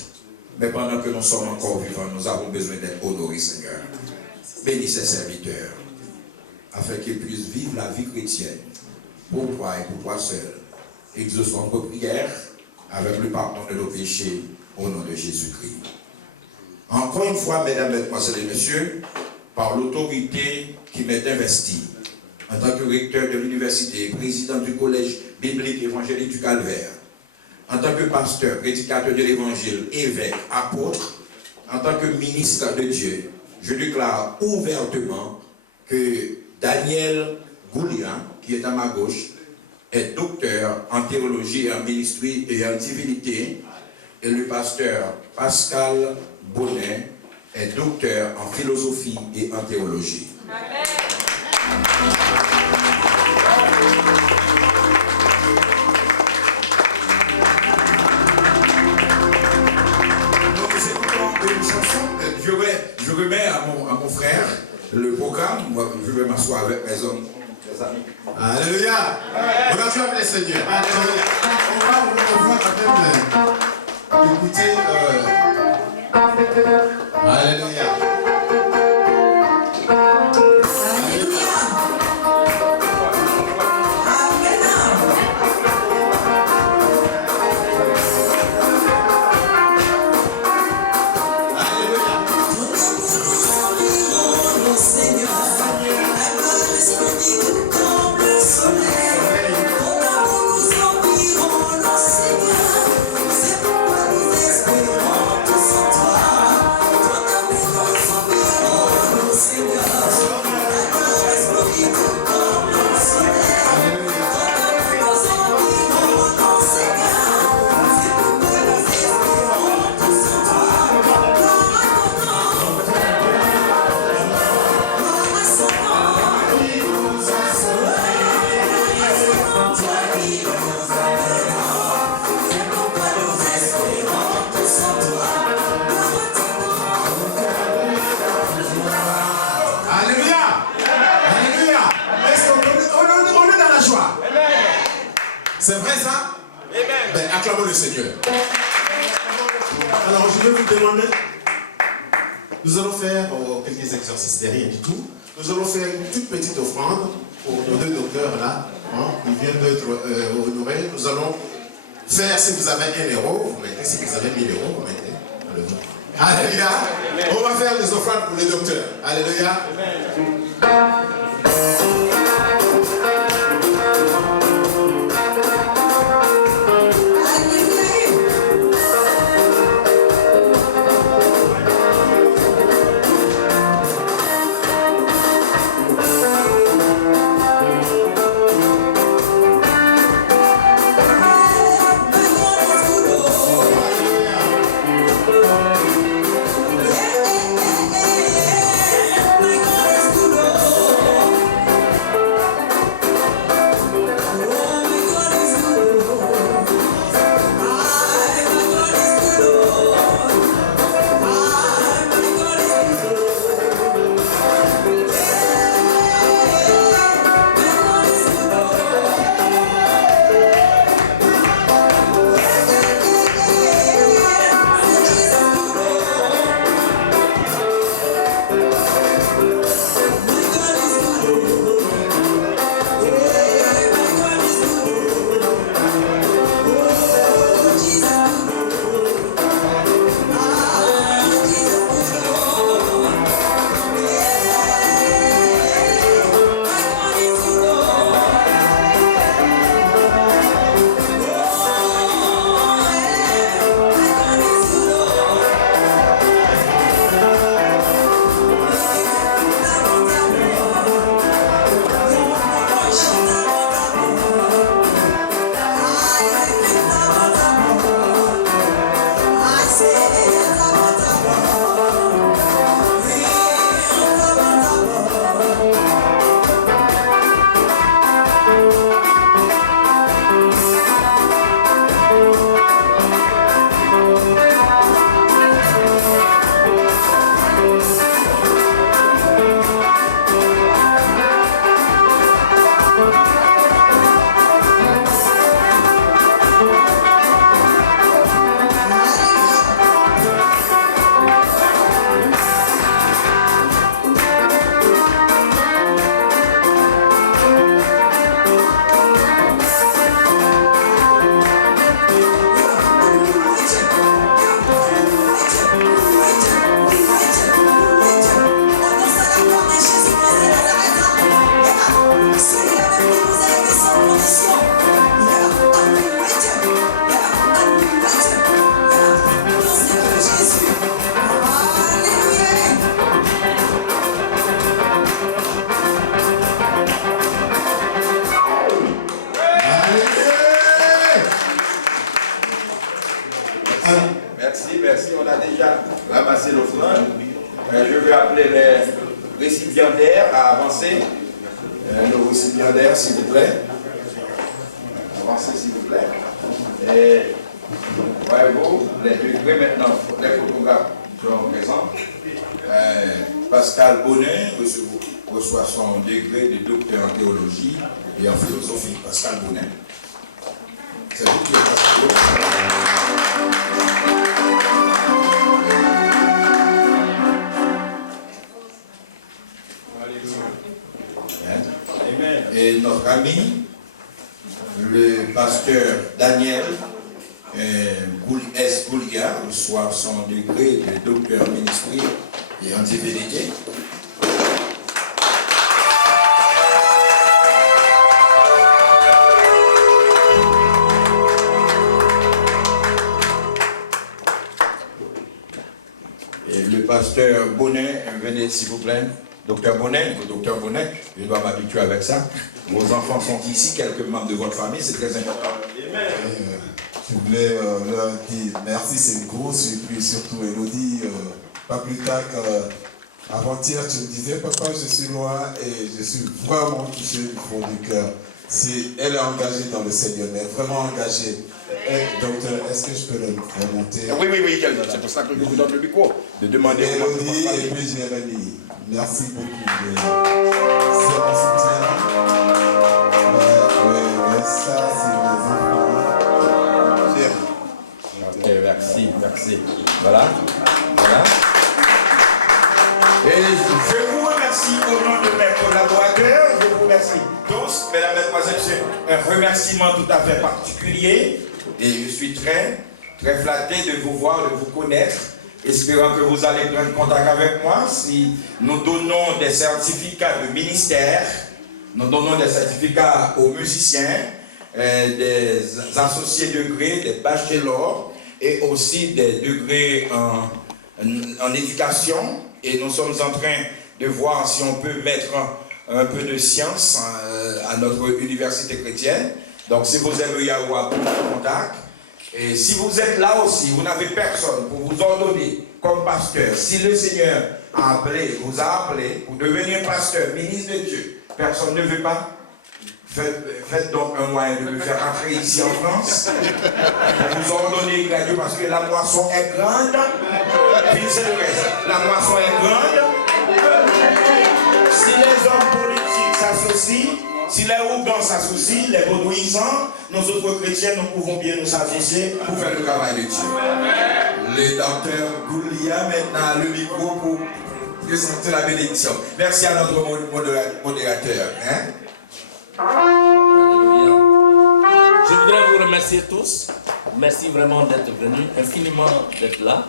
Mais pendant que nous sommes encore vivants, nous avons besoin d'être honorés, Seigneur. Bénis ces serviteurs, afin qu'ils puissent vivre la vie chrétienne pour toi et pour toi seul. Exauce notre prière avec le pardon de nos péchés au nom de Jésus-Christ. Encore une fois, mesdames, mesdemoiselles et messieurs, par l'autorité qui m'est investie, en tant que recteur de l'université, président du collège biblique évangélique du Calvaire, en tant que pasteur, prédicateur de l'évangile, évêque, apôtre, en tant que ministre de Dieu, je déclare ouvertement que Daniel Goulia, qui est à ma gauche, est docteur en théologie et en ministère et en divinité, et le pasteur Pascal Bonnet est docteur en philosophie et en théologie. Amen. Nous écoutons une chanson. Je remets à mon frère le programme. Moi, je vais m'asseoir avec mes hommes. Alléluia. On va acclamer le Seigneur. Alléluia. On va quand même écouter. Alléluia. C'est pourquoi nous espérons tous en toi. Ton amour Alléluia. Alléluia. Est-ce qu'on est dans la joie? C'est vrai ça? Ben, acclamons le Seigneur. Alors, je vais vous demander, nous allons faire quelques exercices derrière du tout. Nous allons faire une toute petite offrande pour nos deux docteurs là, qui viennent d'être honorés. Nous allons faire, si vous avez 1 euro, vous mettez, si vous avez 1000 euros, vous mettez. Alléluia. On va faire des offrandes pour les docteurs. Alléluia. Merci. On a déjà ramassé l'offrande. Je vais appeler les récipiendaires à avancer. Nos récipiendaires, s'il vous plaît. Avancez, s'il vous plaît. Et bravo, les degrés maintenant, les photographes sont présents. Pascal Bonnet reçoit son degré de docteur en théologie et en philosophie. Pascal Bonnet. C'est vous qui êtes Pascal. Et notre ami, le pasteur Daniel S. Goulia, reçoit son degré de docteur ministry et en divinité. Et le pasteur Bonnet, venez s'il vous plaît. Docteur Bonnet, je dois m'habituer avec ça. Vos enfants sont ici, quelques membres de votre famille, c'est très important. Je voulais leur dire merci, c'est une grosse surprise, surtout Elodie. Pas plus tard qu'avant-hier, tu me disais, papa, je suis loin et je suis vraiment touché du fond du cœur. Elle est engagée dans le Seigneur, mais vraiment engagée. Docteur, est-ce que je peux le remonter? Oui, c'est pour ça que je vous donne le micro, de demander Élodie et puis Jérémie. Merci beaucoup. C'est mon soutien. Ouais, ça, c'est mes enfants. Merci. Voilà. Et je vous remercie au nom de mes collaborateurs, je vous remercie tous, mesdames, mesdemoiselles, c'est un remerciement tout à fait particulier et je suis très flatté de vous voir, de vous connaître, espérant que vous allez prendre contact avec moi si nous donnons des certificats de ministère, nous donnons des certificats aux musiciens, des associés degrés, des bachelors et aussi des degrés en éducation. Et nous sommes en train de voir si on peut mettre un peu de science à notre université chrétienne. Donc si vous aimeriez avoir plus de contact, et si vous êtes là aussi, vous n'avez personne pour vous ordonner comme pasteur, si le Seigneur vous a appelé pour devenir pasteur, ministre de Dieu, personne ne veut pas, faites donc un moyen de me faire entrer ici en France, pour vous ordonner gratuit parce que la moisson est grande, puis c'est le reste, la moisson est grande. Si les hommes politiques s'associent, si les Ougans s'associent, les Baudouisans, nous autres chrétiens, nous pouvons bien nous associer pour faire le travail de Dieu. Le docteur Goulia maintenant le micro pour présenter la bénédiction. Merci à notre modérateur. Je voudrais vous remercier tous. Merci vraiment d'être venus, infiniment d'être là.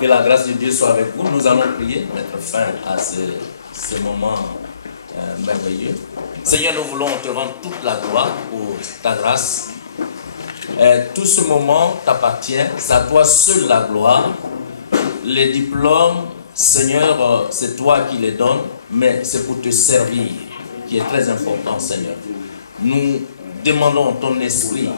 Que la grâce de Dieu soit avec vous. Nous allons prier, mettre fin à ce moment merveilleux. Seigneur, nous voulons te rendre toute la gloire pour ta grâce. Tout ce moment t'appartient, c'est à toi seul la gloire. Les diplômes, Seigneur, c'est toi qui les donnes, mais c'est pour te servir, qui est très important, Seigneur. Nous demandons ton esprit,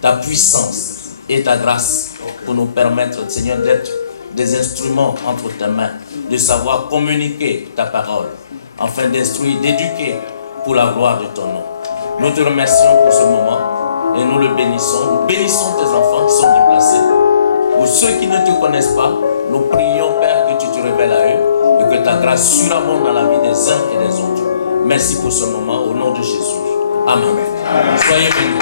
ta puissance et ta grâce pour nous permettre, Seigneur, d'être des instruments entre tes mains, de savoir communiquer ta parole, afin d'instruire, d'éduquer pour la gloire de ton nom. Nous te remercions pour ce moment et nous le bénissons. Nous bénissons tes enfants qui sont déplacés. Pour ceux qui ne te connaissent pas, nous prions, Père, que tu te révèles à eux et que ta grâce surabonde dans la vie des uns et des autres. Merci pour ce moment, au nom de Jésus. Amen. Soyez bénis.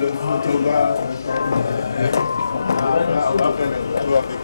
Le photographe. On va faire le photo avec